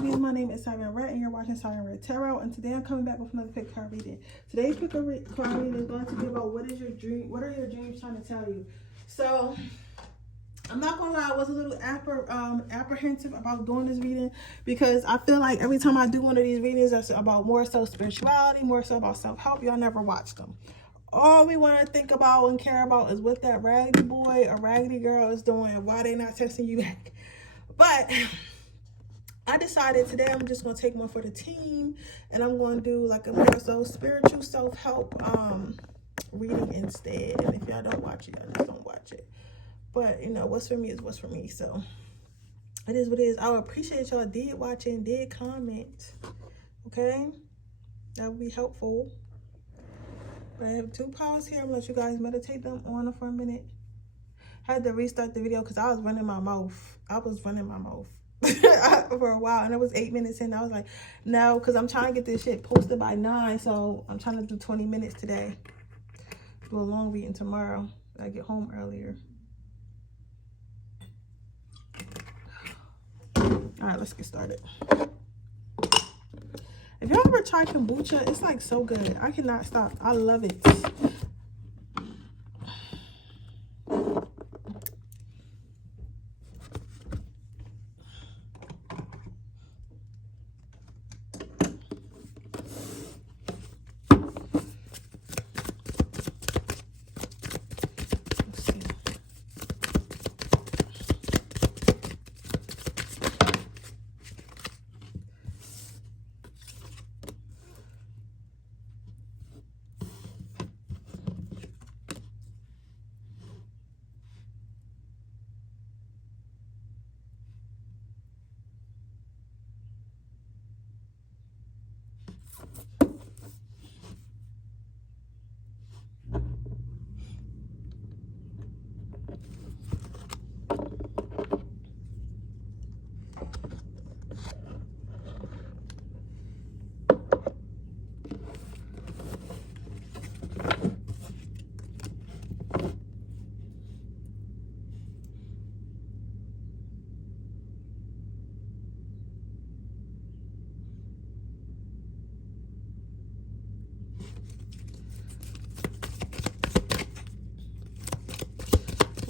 babies? My name is Siren Red and you're watching Siren Red Tarot, and today I'm coming back with another pick card reading. Today's pick card reading is going to be about what are your dreams trying to tell you. So I'm not gonna lie, I was a little apprehensive about doing this reading because I feel like every time I do one of these readings that's about more so spirituality, more so about self-help, y'all never watch them. All we want to think about and care about is what that raggedy boy or raggedy girl is doing and why they not texting you back. But I decided today I'm just going to take one for the team, and I'm going to do like a more so spiritual self-help reading instead. And if y'all don't watch it, y'all just don't watch it. But, you know, what's for me is what's for me. So it is what it is. I would appreciate y'all did watch and did comment. Okay? That would be helpful. But I have 2 powers here. I'm going to let you guys meditate them on for a minute. I had to restart the video because I was running my mouth. For a while, and it was 8 minutes in. I was like, no, because I'm trying to get this shit posted by 9, so I'm trying to do 20 minutes today. Do a long reading tomorrow. I get home earlier. All right, let's get started. If y'all ever tried kombucha, it's like so good. I cannot stop. I love it.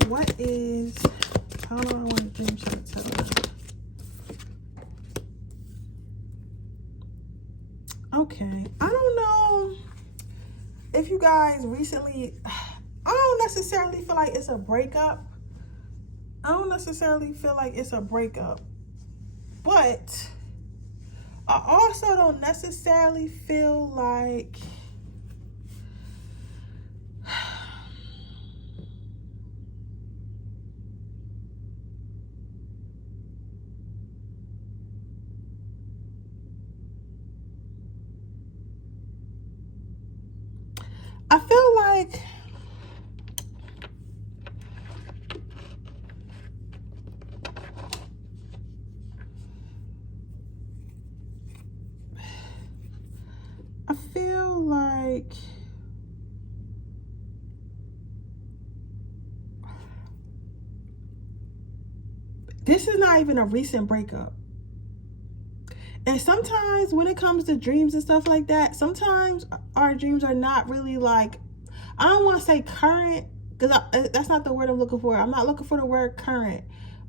What is, how do I want to dream should tell us? Okay, I don't know if you guys recently, I don't necessarily feel like it's a breakup. But I also don't necessarily feel like I feel like this is not even a recent breakup. And sometimes when it comes to dreams and stuff like that, sometimes our dreams are not really like, I don't want to say current, because that's not the word I'm looking for. I'm not looking for the word current,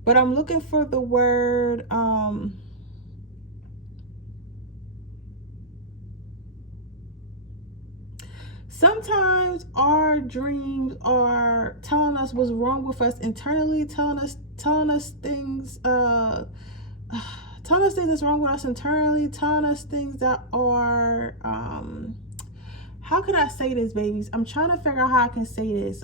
but I'm looking for the word, sometimes our dreams are telling us what's wrong with us internally, telling us things, telling us things that's wrong with us internally, telling us things that are, how can I say this, babies? I'm trying to figure out how I can say this.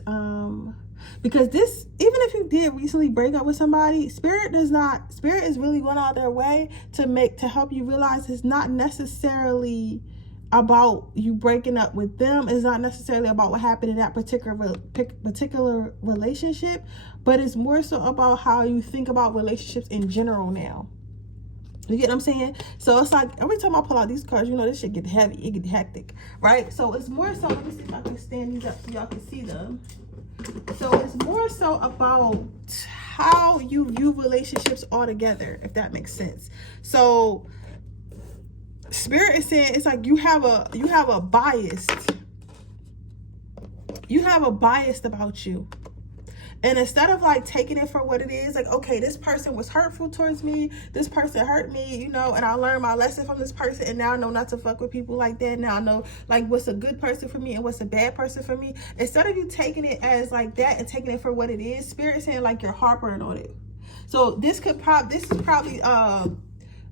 Because this, even if you did recently break up with somebody, Spirit is really going out their way to help you realize it's not necessarily about you breaking up with them. It's not necessarily about what happened in that particular relationship, but it's more so about how you think about relationships in general now. You get what I'm saying? So it's like every time I pull out these cards, you know, this shit get heavy. It get hectic, right? So it's more so, let me see if I can stand these up so y'all can see them. So it's more so about how you view relationships altogether, if that makes sense. So Spirit is saying it's like you have a bias. You have a bias about you. And instead of like taking it for what it is, like, okay, this person was hurtful towards me, this person hurt me, you know, and I learned my lesson from this person, and now I know not to fuck with people like that. Now I know like what's a good person for me and what's a bad person for me. Instead of you taking it as like that and taking it for what it is, Spirit is saying like you're harping on it. So this is probably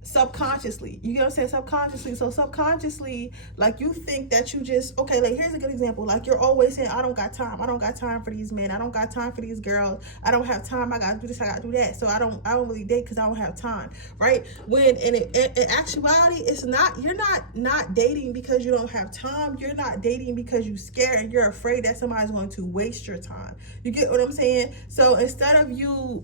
subconsciously, you get what I'm saying? Subconsciously. So subconsciously, like you think that you just, okay, like here's a good example. Like you're always saying, I don't got time for these men, I don't got time for these girls, I don't have time, I gotta do this, I gotta do that, so I don't really date because I don't have time, right? When in actuality, it's not, you're not dating because you don't have time. You're not dating because you're scared and you're afraid that somebody's going to waste your time. You get what I'm saying? So instead of you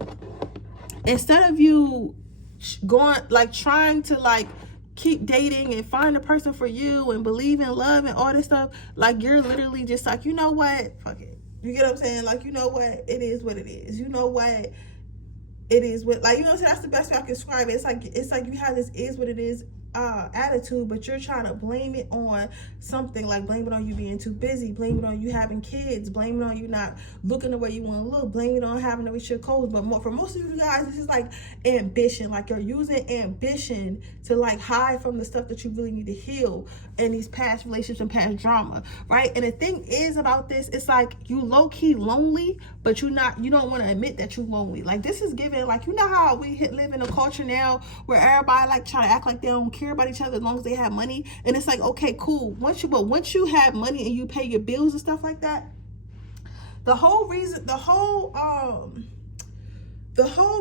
going like trying to like keep dating and find a person for you and believe in love and all this stuff, like you're literally just like, you know what, fuck it. You get what I'm saying? Like, you know what, it is what it is. You know what, it is what, like, you know what I'm saying? That's the best way I can describe it. It's like you have this is what it is attitude, but you're trying to blame it on something, like blame it on you being too busy, blame it on you having kids, blame it on you not looking the way you want to look, blame it on having to reach your goals. But for most of you guys, this is like ambition. Like you're using ambition to like hide from the stuff that you really need to heal in these past relationships and past drama, right? And the thing is about this, it's like you low-key lonely, but you don't want to admit that you're lonely. Like this is given, like, you know how we live in a culture now where everybody like try to act like they don't care about each other as long as they have money. And it's like, okay, cool, once you have money and you pay your bills and stuff like that, the whole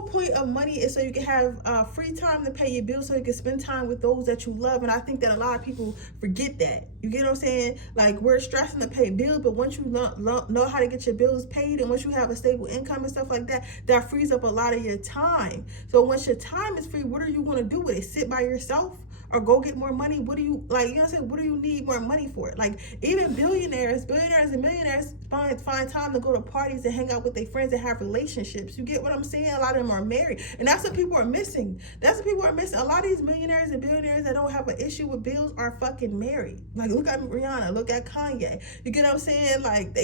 point of money is so you can have free time to pay your bills, so you can spend time with those that you love. And I think that a lot of people forget that. You get what I'm saying? Like, we're stressing to pay bills, but once you know how to get your bills paid, and once you have a stable income and stuff like that, that frees up a lot of your time. So once your time is free, what are you going to do with it? Sit by yourself? Or go get more money? What do you, like, you know what I'm saying? What do you need more money for? Like, even billionaires and millionaires find time to go to parties and hang out with their friends and have relationships. You get what I'm saying? A lot of them are married. And that's what people are missing. A lot of these millionaires and billionaires that don't have an issue with bills are fucking married. Like, look at Rihanna, look at Kanye. You get what I'm saying? Like,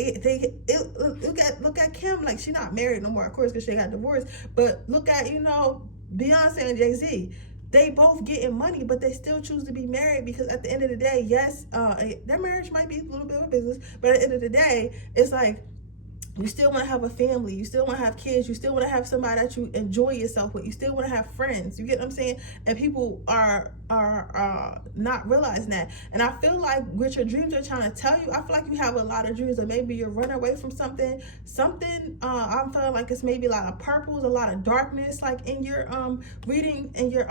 look at Kim. Like, she's not married no more, of course, because she got divorced. But look at, you know, Beyonce and Jay-Z. They both getting money, but they still choose to be married, because at the end of the day, yes, their marriage might be a little bit of a business, but at the end of the day, it's like, you still want to have a family, you still want to have kids, you still want to have somebody that you enjoy yourself with, you still want to have friends. You get what I'm saying? And people are not realizing that. And I feel like what your dreams are trying to tell you, I feel like you have a lot of dreams, or maybe you're running away from something. I'm feeling like it's maybe a lot of purples, a lot of darkness, like in your reading, and your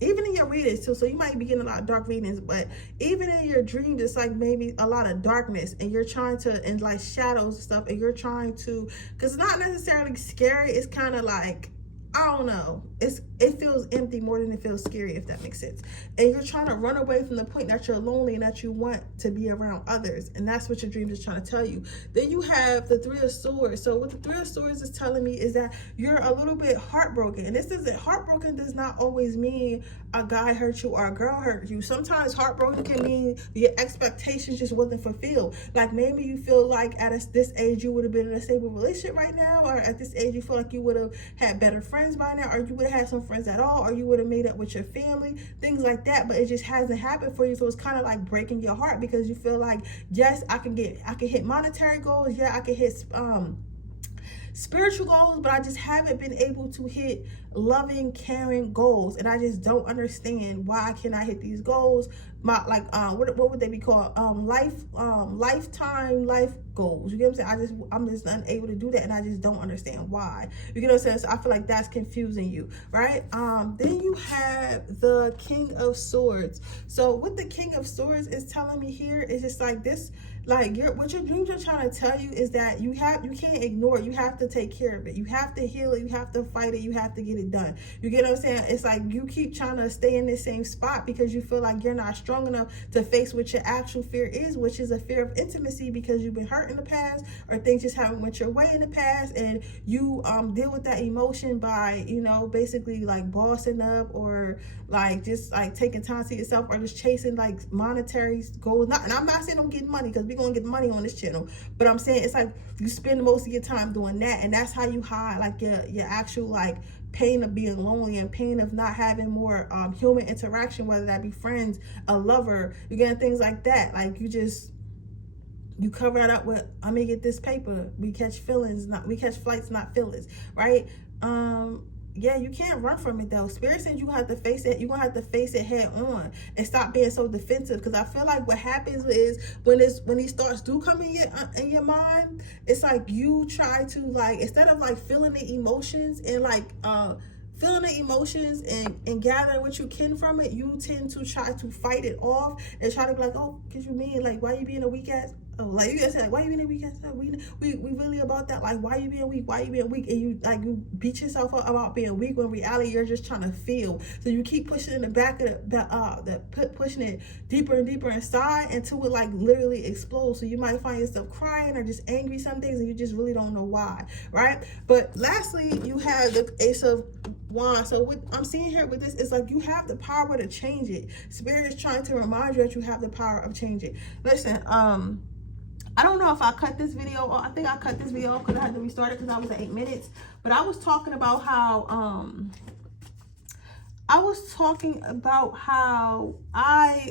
even in your readings too. So you might be getting a lot of dark readings, but even in your dreams, it's like maybe a lot of darkness, and you're trying to, and like shadows and stuff, and you're trying to, because it's not necessarily scary, it's kind of like, I don't know, it feels empty more than it feels scary, if that makes sense. And you're trying to run away from the point that you're lonely and that you want to be around others, and that's what your dream is trying to tell you. Then you have the Three of Swords. So what the Three of Swords is telling me is that you're a little bit heartbroken, and heartbroken does not always mean a guy hurt you or a girl hurt you. Sometimes heartbroken can mean your expectations just wasn't fulfilled. Like, maybe you feel like at this age you would have been in a stable relationship right now, or at this age you feel like you would have had better friends by now, or you would have had some friends at all, or you would have made up with your family, things like that, but it just hasn't happened for you. So it's kind of like breaking your heart, because you feel like, yes, I can hit monetary goals, yeah, I can hit spiritual goals, but I just haven't been able to hit loving, caring goals, and I just don't understand why I cannot hit these goals. My what would they be called? Lifetime life goals. You get what I'm saying? I'm just unable to do that, and I just don't understand why. You get what I'm saying? So I feel like that's confusing you, right? Then you have have the King of Swords. So what the King of Swords is telling me here is just like this, like what your dreams are trying to tell you is that you can't ignore it. You have to take care of it. You have to heal it. You have to fight it. You have to get it done. You get what I'm saying? It's like you keep trying to stay in this same spot because you feel like you're not strong enough to face what your actual fear is, which is a fear of intimacy because you've been hurt in the past or things just haven't went your way in the past, and you deal with that emotion by, you know, basically like bossing up or like just like taking time to yourself or just chasing like monetary goals. And I'm not saying don't get money because we're gonna get money on this channel, but I'm saying it's like you spend most of your time doing that, and that's how you hide like your actual like pain of being lonely and pain of not having more human interaction, whether that be friends, a lover, you get things like that. Like you cover it up with, I'm gonna get this paper. We catch flights, not feelings, right? Yeah, you can't run from it though. Spirit says you have to face it. You're gonna have to face it head on and stop being so defensive. Because I feel like what happens is when these thoughts do come in your mind, it's like you try to like, instead of like feeling the emotions and like feeling the emotions and gathering what you can from it, you tend to try to fight it off and try to be like, oh, cause you mean like, why you being a weak ass? Oh, like you guys said, like, why you being a weak ass? We really about that. Like, why you being weak? Why you being weak? And you like you beat yourself up about being weak when in reality you're just trying to feel. So you keep pushing in the back of pushing it deeper and deeper inside until it like literally explodes. So you might find yourself crying or just angry some days and you just really don't know why, right? But lastly, you have the Ace of Wands. So what I'm seeing here with this is like you have the power to change it. Spirit is trying to remind you that you have the power of changing. Listen, I don't know if I cut this video, or I think I cut this video because I had to restart it because I was at 8 minutes. But I was talking about how I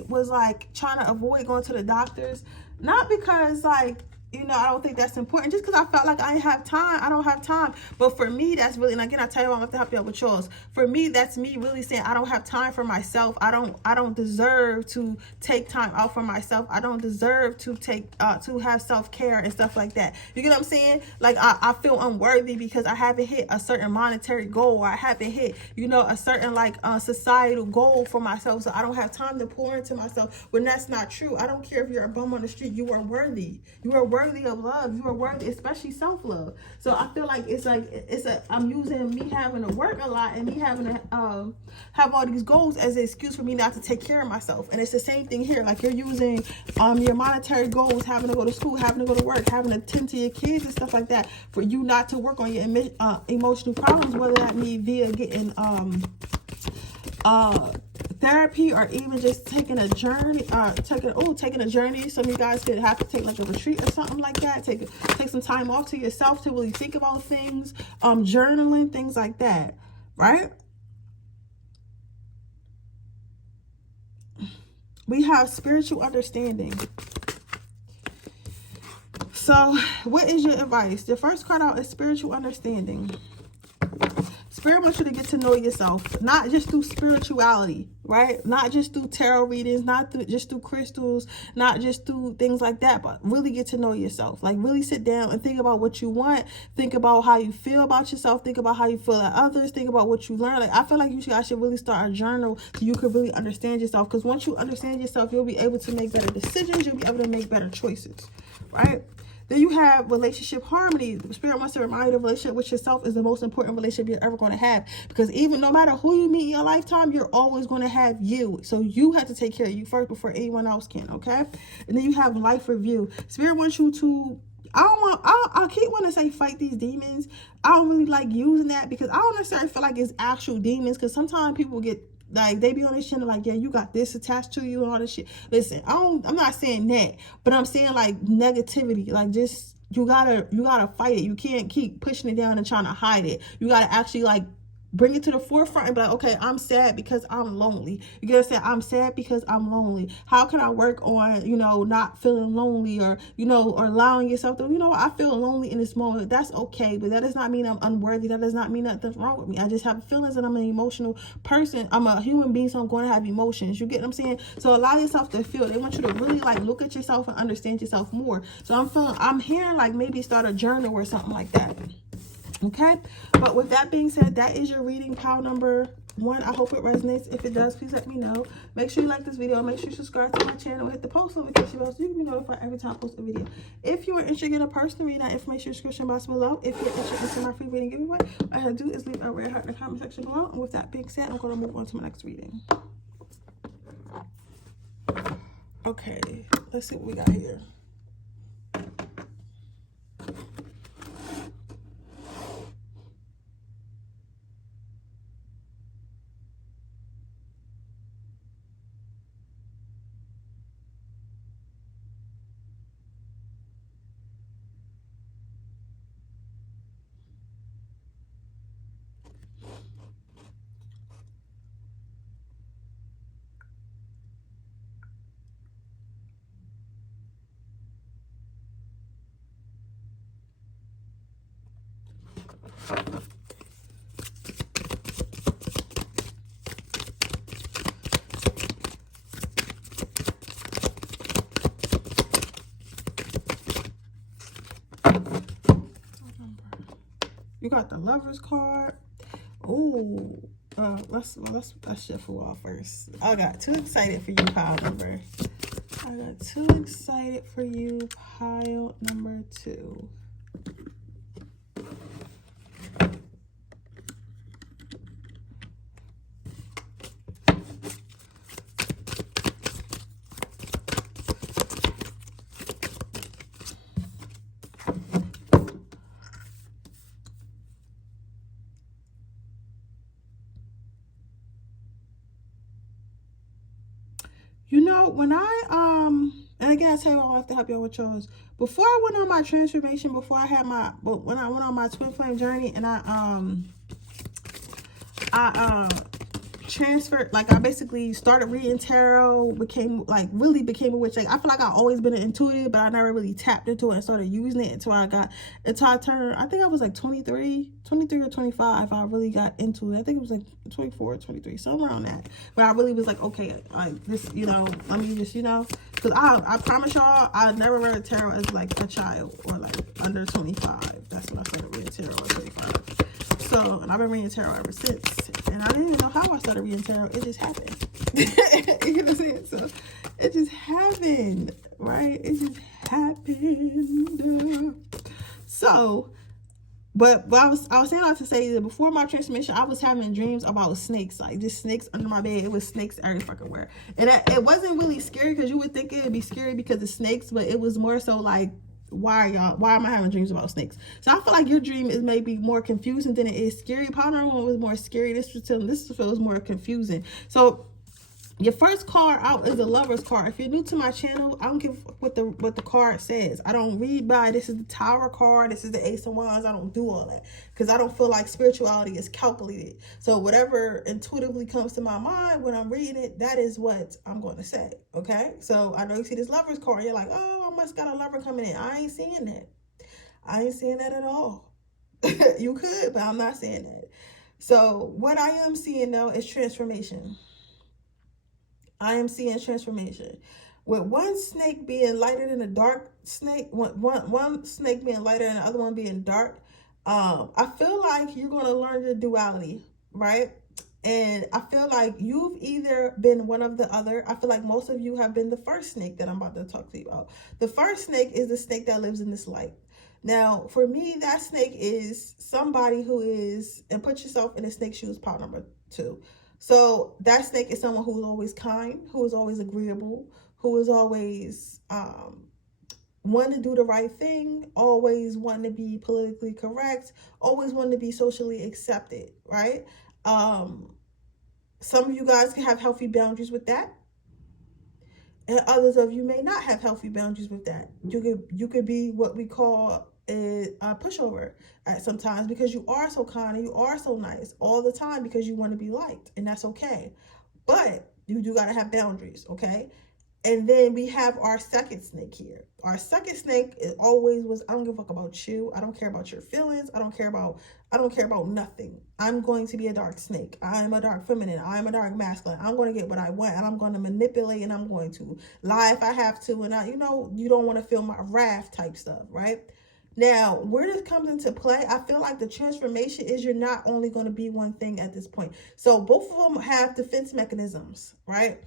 was like trying to avoid going to the doctors, not because like, you know, I don't think that's important, just because I felt like I didn't have time. I don't have time. But for me, that's really, and again, I tell you, I'm going to have to help you out with yours. For me, that's me really saying I don't have time for myself. I don't deserve to take time out for myself. I don't deserve to to have self-care and stuff like that. You get what I'm saying? Like I feel unworthy because I haven't hit a certain monetary goal, or I haven't hit, you know, a certain like societal goal for myself. So I don't have time to pour into myself when that's not true. I don't care if you're a bum on the street. You are worthy. You are worthy of love. You are worthy, especially self-love. So I feel like I'm using me having to work a lot and me having to have all these goals as an excuse for me not to take care of myself. And it's the same thing here. Like you're using your monetary goals, having to go to school, having to go to work, having to tend to your kids and stuff like that, for you not to work on your emotional problems, whether that be via getting therapy or even just taking a journey, taking a journey. Some of you guys could have to take like a retreat or something like that. Take some time off to yourself to really think about things, journaling, things like that, right? We have spiritual understanding. So what is your advice? The first card out is spiritual understanding. Spirit wants you to get to know yourself, not just through spirituality, right? Not just through tarot readings, not just through crystals, not just through things like that, but really get to know yourself. Like really sit down and think about what you want. Think about how you feel about yourself. Think about how you feel at others. Think about what you learn. Like I feel like I should really start a journal so you can really understand yourself. Because once you understand yourself, you'll be able to make better decisions. You'll be able to make better choices, right? Then you have relationship harmony. The Spirit wants to remind you the relationship with yourself is the most important relationship you're ever going to have. Because even no matter who you meet in your lifetime, you're always going to have you. So you have to take care of you first before anyone else can, okay? And then you have life review. Spirit wants you to, I keep wanting to say fight these demons. I don't really like using that because I don't necessarily feel like it's actual demons, because sometimes people get, like they be on this channel like, yeah, you got this attached to you and all this shit. Listen, I'm not saying that, but I'm saying like negativity, like just you gotta fight it. You can't keep pushing it down and trying to hide it. You gotta actually like bring it to the forefront and be like, okay, I'm sad because I'm lonely. You gotta say, I'm sad because I'm lonely. How can I work on, you know, not feeling lonely, or, you know, or allowing yourself to, you know, I feel lonely in this moment. That's okay, but that does not mean I'm unworthy. That does not mean nothing's wrong with me. I just have feelings and I'm an emotional person. I'm a human being, so I'm going to have emotions. You get what I'm saying? So allow yourself to feel. They want you to really like look at yourself and understand yourself more. So I'm hearing like maybe start a journal or something like that. Okay, but with that being said, that is your reading, pile number One, I hope it resonates. If it does, please let me know. Make sure you like this video. Make sure you subscribe to my channel. Hit the post notification bell so you can be notified every time I post a video. If you are interested in a personal reading, that information in the description box below. If you're interested in my free reading giveaway, all I have to do is leave a red heart in the comment section below. And with that being said, I'm going to move on to my next reading. Okay, let's see what we got here. You got the Lovers card. Oh, let's shuffle off first. I got too excited for you, pile number. I got too excited for you, pile number 2. You know, when and again, I tell you, I have to help you with yours. Before I went on my transformation, before I had when I went on my twin flame journey, and I transferred, like I basically started reading tarot, really became a witch. Like I feel like I've always been an intuitive, but I never really tapped into it and started using it until I turned, I think I was like 23 or 25. I really got into it. I think it was like 24 or 23, somewhere around that. But I really was like, okay, like this, you know, let me just, you know, because I promise y'all, I never read tarot as like a child or like under 25. That's when I started reading tarot at 25. So, and I've been reading tarot ever since. And I didn't even know how I started reading tarot. It just happened. You know what I'm saying? So, it just happened, right? It just happened. So, but I was saying all to say that before my transformation, I was having dreams about snakes, like just snakes under my bed. It was snakes every fucking where. And it wasn't really scary because you would think it would be scary because of snakes, but it was more so like, why am I having dreams about snakes? So I feel like your dream is maybe more confusing than it is scary. Powder one was more scary. This feels more confusing. So your first card out is the Lovers card. If you're new to my channel, I don't give what the card says. I don't read by this is the Tower card, this is the Ace of Wands. I don't do all that because I don't feel like spirituality is calculated. So whatever intuitively comes to my mind when I'm reading it, that is what I'm going to say. Okay, so I know you see this Lovers card, you're like, oh, I must got a lover coming in. I ain't seeing that. I ain't seeing that at all. You could, but I'm not seeing that. So what I am seeing though is transformation. I am seeing transformation. With one snake being lighter than a dark snake, one snake being lighter and the other one being dark, I feel like you're going to learn your duality, right? And I feel like you've either been one of the other. I feel like most of you have been the first snake that I'm about to talk to you about. The first snake is the snake that lives in this light. Now, for me, that snake is somebody who is, and put yourself in a snake shoes, part number 2. So that snake is someone who is always kind, who is always agreeable, who is always wanting to do the right thing, always wanting to be politically correct, always wanting to be socially accepted, right? Some of you guys can have healthy boundaries with that. And others of you may not have healthy boundaries with that. You could be what we call a pushover at sometimes because you are so kind and you are so nice all the time because you want to be liked, and that's okay. But you do got to have boundaries, okay? And then we have our second snake here. Our second snake is always was, I don't give a fuck about you. I don't care about your feelings. I don't care about nothing. I'm going to be a dark snake. I'm a dark feminine. I'm a dark masculine. I'm going to get what I want, and I'm going to manipulate, and I'm going to lie if I have to. And you know, you don't want to feel my wrath type stuff, right? Now, where this comes into play, I feel like the transformation is you're not only going to be one thing at this point. So both of them have defense mechanisms, right?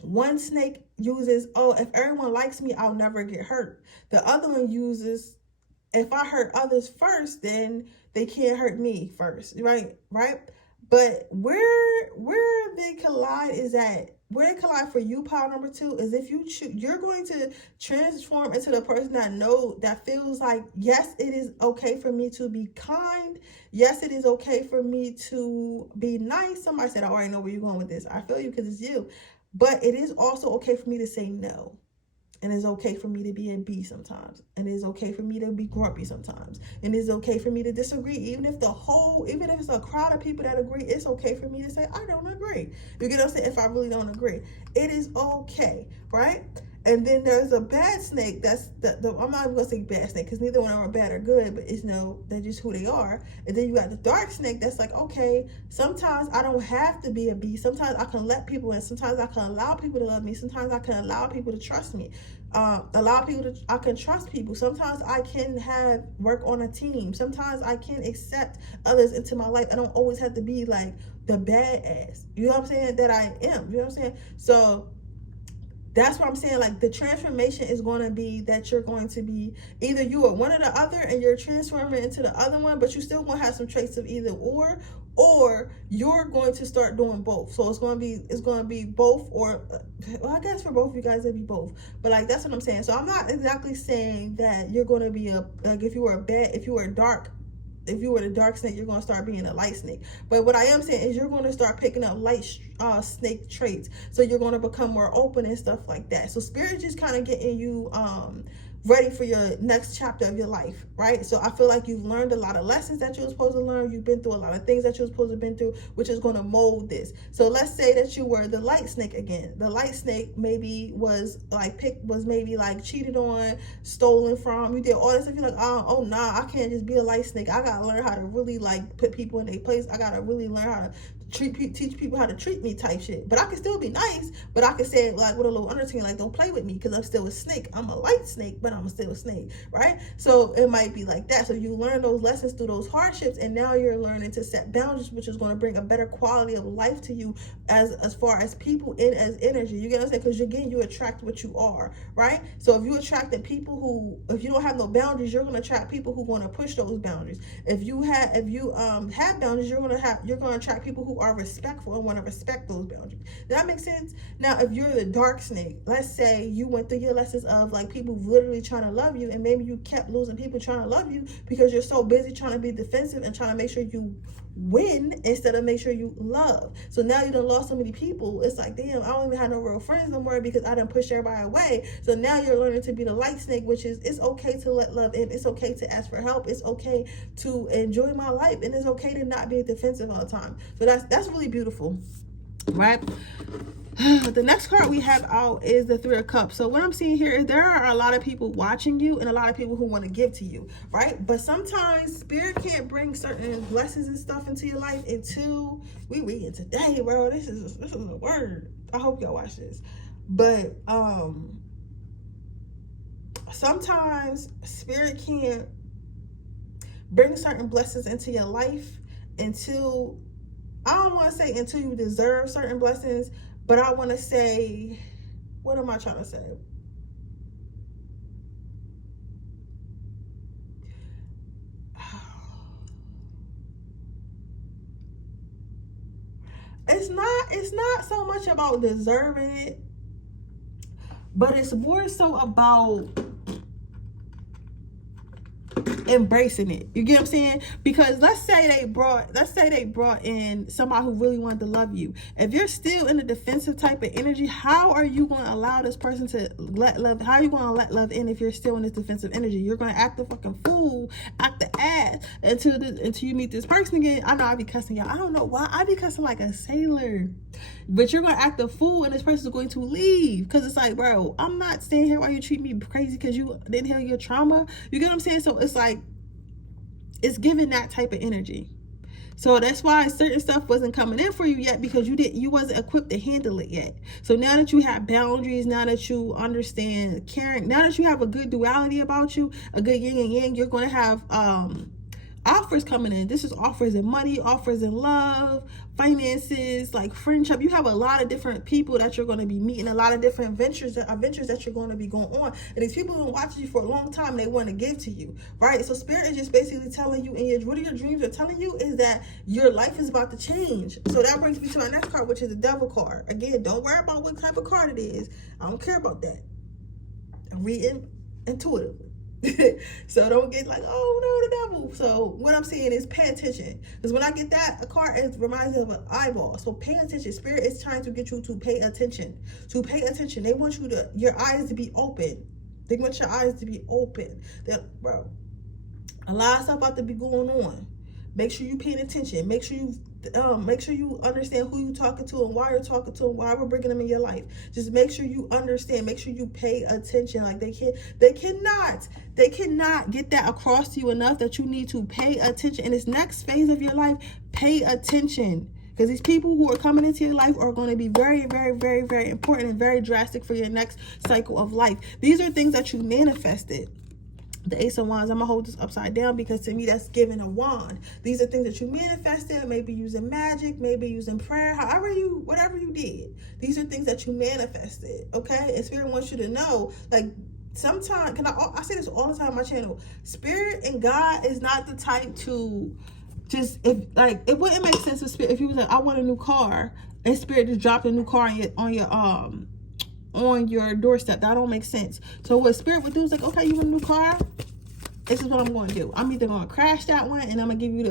One snake uses, oh, if everyone likes me, I'll never get hurt. The other one uses, if I hurt others first, then they can't hurt me first, right? But where they collide is at, where they collide for you, power number 2, is if you choose, you're going to transform into the person that feels like, yes, it is okay for me to be kind. Yes, it is okay for me to be nice. Somebody said, I already know where you're going with this. I feel you because it's you. But it is also okay for me to say no. And it's okay for me to be a B sometimes. And it's okay for me to be grumpy sometimes. And it's okay for me to disagree. Even if it's a crowd of people that agree, it's okay for me to say, I don't agree. You get what I'm saying? If I really don't agree. It is okay, right? And then there's a bad snake. That's I'm not even gonna say bad snake because neither one of them are bad or good, but it's they're just who they are. And then you got the dark snake that's like, okay, sometimes I don't have to be a B. Sometimes I can let people in. Sometimes I can allow people to love me. Sometimes I can allow people to trust me. I can trust people. Sometimes I can work on a team. Sometimes I can accept others into my life. I don't always have to be like the badass. You know what I'm saying? That I am. You know what I'm saying? So that's what I'm saying. Like the transformation is going to be that you're going to be either you are one or the other and you're transforming into the other one, but you still going to have some traits of either or you're going to start doing both. So it's going to be both, or well, I guess for both you guys it'd be both. But like that's what I'm saying. So I'm not exactly saying that you're going to be if you were the dark snake, you're going to start being a light snake. But what I am saying is you're going to start picking up light snake traits. So you're going to become more open and stuff like that. So spirit just kind of getting you ready for your next chapter of your life, right? So I feel like you've learned a lot of lessons that you were supposed to learn. You've been through a lot of things that you were supposed to have been through, which is going to mold this. So let's say that you were the light snake again. The light snake maybe was maybe cheated on, stolen from. You did all this stuff. You're like, oh nah, I can't just be a light snake. I gotta learn how to really put people in their place. I gotta really learn how to teach people how to treat me type shit. But I can still be nice, but I can say it with a little undertone, don't play with me because I'm still a snake. I'm a light snake, but I'm still a snake, right? So it might be like that. So you learn those lessons through those hardships, and now you're learning to set boundaries, which is going to bring a better quality of life to you as far as people as energy. You get what I'm saying? Because again, you attract what you are, right? So if you attract the people if you don't have no boundaries, you're going to attract people who are going to push those boundaries. If you have boundaries, you're going to attract people who are respectful and want to respect those boundaries. Does that make sense? Now, if you're the dark snake, let's say you went through your lessons of people literally trying to love you, and maybe you kept losing people trying to love you because you're so busy trying to be defensive and trying to make sure you win instead of make sure you love. So now you done lost so many people. It's like, damn, I don't even have no real friends no more because I done pushed everybody away. So now you're learning to be the light snake, which is it's okay to let love in. It's okay to ask for help. It's okay to enjoy my life, and it's okay to not be defensive all the time. So that's really beautiful, right? The next card we have out is the Three of Cups. So what I'm seeing here is there are a lot of people watching you and a lot of people who want to give to you, right? But sometimes spirit can't bring certain blessings and stuff into your life until we read it today, bro. This is a word. I hope y'all watch this. But sometimes spirit can't bring certain blessings into your life until, I don't want to say until you deserve certain blessings, but I want to say, what am I trying to say? It's not so much about deserving it, but it's more so about embracing it. You get what I'm saying? Because let's say they brought in somebody who really wanted to love you. If you're still in a defensive type of energy, how are you going to allow this person to how are you going to let love in if you're still in this defensive energy? You're going to act the fucking fool, act the ass until you meet this person again. I know I be cussing y'all. I don't know why I be cussing like a sailor. But you're going to act a fool and this person is going to leave. Because it's like, bro, I'm not staying here while you treat me crazy because you didn't heal your trauma. You get what I'm saying? So it's like, it's giving that type of energy. So that's why certain stuff wasn't coming in for you yet, because you wasn't equipped to handle it yet. So now that you have boundaries, now that you understand caring, now that you have a good duality about you, a good yin and yang, you're going to have offers coming in. This is offers in money, offers in love, finances, like friendship. You have a lot of different people that you're going to be meeting, a lot of different ventures that you're going to be going on. And these people have been watching you for a long time. They want to give to you, right? So Spirit is just basically telling you, and what your dreams are telling you is that your life is about to change. So that brings me to my next card, which is the Devil card. Again, don't worry about what type of card it is. I don't care about that. I'm reading intuitively. So don't get like, oh no, the devil. So what I'm saying is pay attention, because when I get that, a card, it reminds me of an eyeball. So pay attention. Spirit is trying to get you to pay attention. They want your eyes to be open. They want your eyes to be open. Bro, a lot of stuff about to be going on. Make sure you paying attention. Make sure you understand who you're talking to and why you're talking to and why we're bringing them in your life. Just make sure you understand. Make sure you pay attention. Like they cannot get that across to you enough that you need to pay attention in this next phase of your life. Pay attention, because these people who are coming into your life are going to be very, very, very, very important and very drastic for your next cycle of life. These are things that you manifested. The Ace of Wands, I'm gonna hold this upside down because to me that's giving a wand. These are things that you manifested, maybe using magic, maybe using prayer, whatever you did. These are things that you manifested, okay? And Spirit wants you to know, like, sometimes, I say this all the time on my channel, Spirit and God is not the type to just, it wouldn't make sense with Spirit if you was like, I want a new car, and Spirit just dropped a new car on your doorstep. That don't make sense. So what Spirit would do is like, okay, you want a new car? This is what I'm going to do. I'm either going to crash that one and I'm going to give you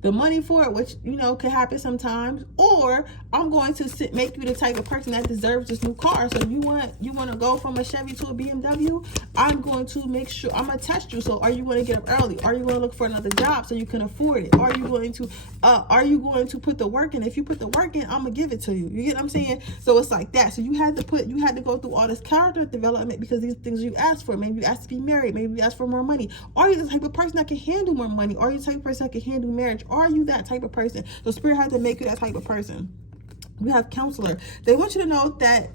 the money for it, which, you know, could happen sometimes, or I'm going to make you the type of person that deserves this new car. So you want to go from a Chevy to a BMW? I'm going to make sure, I'm going to test you. So are you going to get up early? Are you going to look for another job so you can afford it? Are you going to put the work in? If you put the work in, I'm going to give it to you. You get what I'm saying? So it's like that. So you had to go through all this character development because these things you asked for. Maybe you asked to be married. Maybe you asked for more money. Are you the type of person that can handle more money? Are you the type of person that can handle marriage? Are you that type of person? So Spirit had to make you that type of person. We have Counselor. They want you to know that,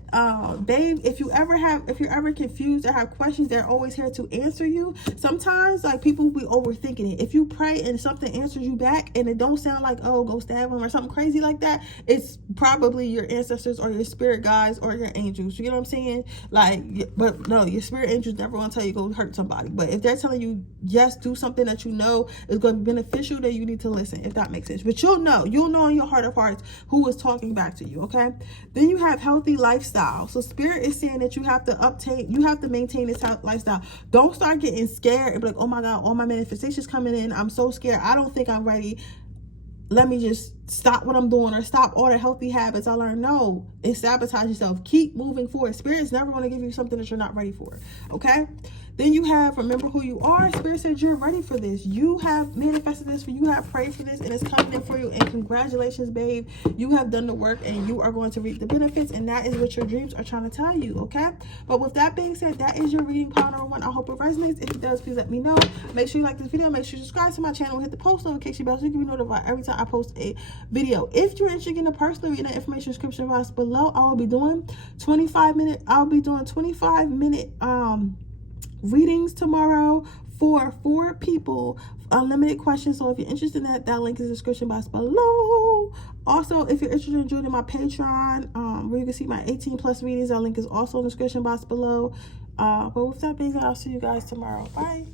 babe, if you're ever confused or have questions, they're always here to answer you. Sometimes, like, people be overthinking it. If you pray and something answers you back and it don't sound like, oh, go stab them or something crazy like that, it's probably your ancestors or your spirit guides or your angels. You get what I'm saying? Like, but no, your spirit angels never want to tell you go hurt somebody. But if they're telling you, yes, do something that you know is going to be beneficial, then you need to listen, if that makes sense. But you'll know in your heart of hearts who is talking back to you, okay? Then you have healthy lifestyle. So Spirit is saying that you have to maintain this lifestyle. Don't start getting scared and be like, oh my God, all my manifestations coming in. I'm so scared. I don't think I'm ready. Let me just stop what I'm doing or stop all the healthy habits I learned. No, it's sabotage yourself. Keep moving forward. Spirit's never going to give you something that you're not ready for, okay? Then you have remember who you are. Spirit said you're ready for this. You have manifested this, you have prayed for this, and it's coming in for you. And congratulations, babe. You have done the work and you are going to reap the benefits, and that is what your dreams are trying to tell you, okay? But with that being said, that is your reading pile number 1. I hope it resonates. If it does, please let me know. Make sure you like this video. Make sure you subscribe to my channel and hit the post notification bell so you can be notified every time I post a video. If you're interested in a personal reading, the information description box below, I will be doing 25-minute readings tomorrow for 4 people, unlimited questions. So if you're interested in that link is in the description box below. Also, if you're interested in joining my Patreon, where you can see my 18+ readings, that link is also in the description box below. But with that being said, I'll see you guys tomorrow. Bye.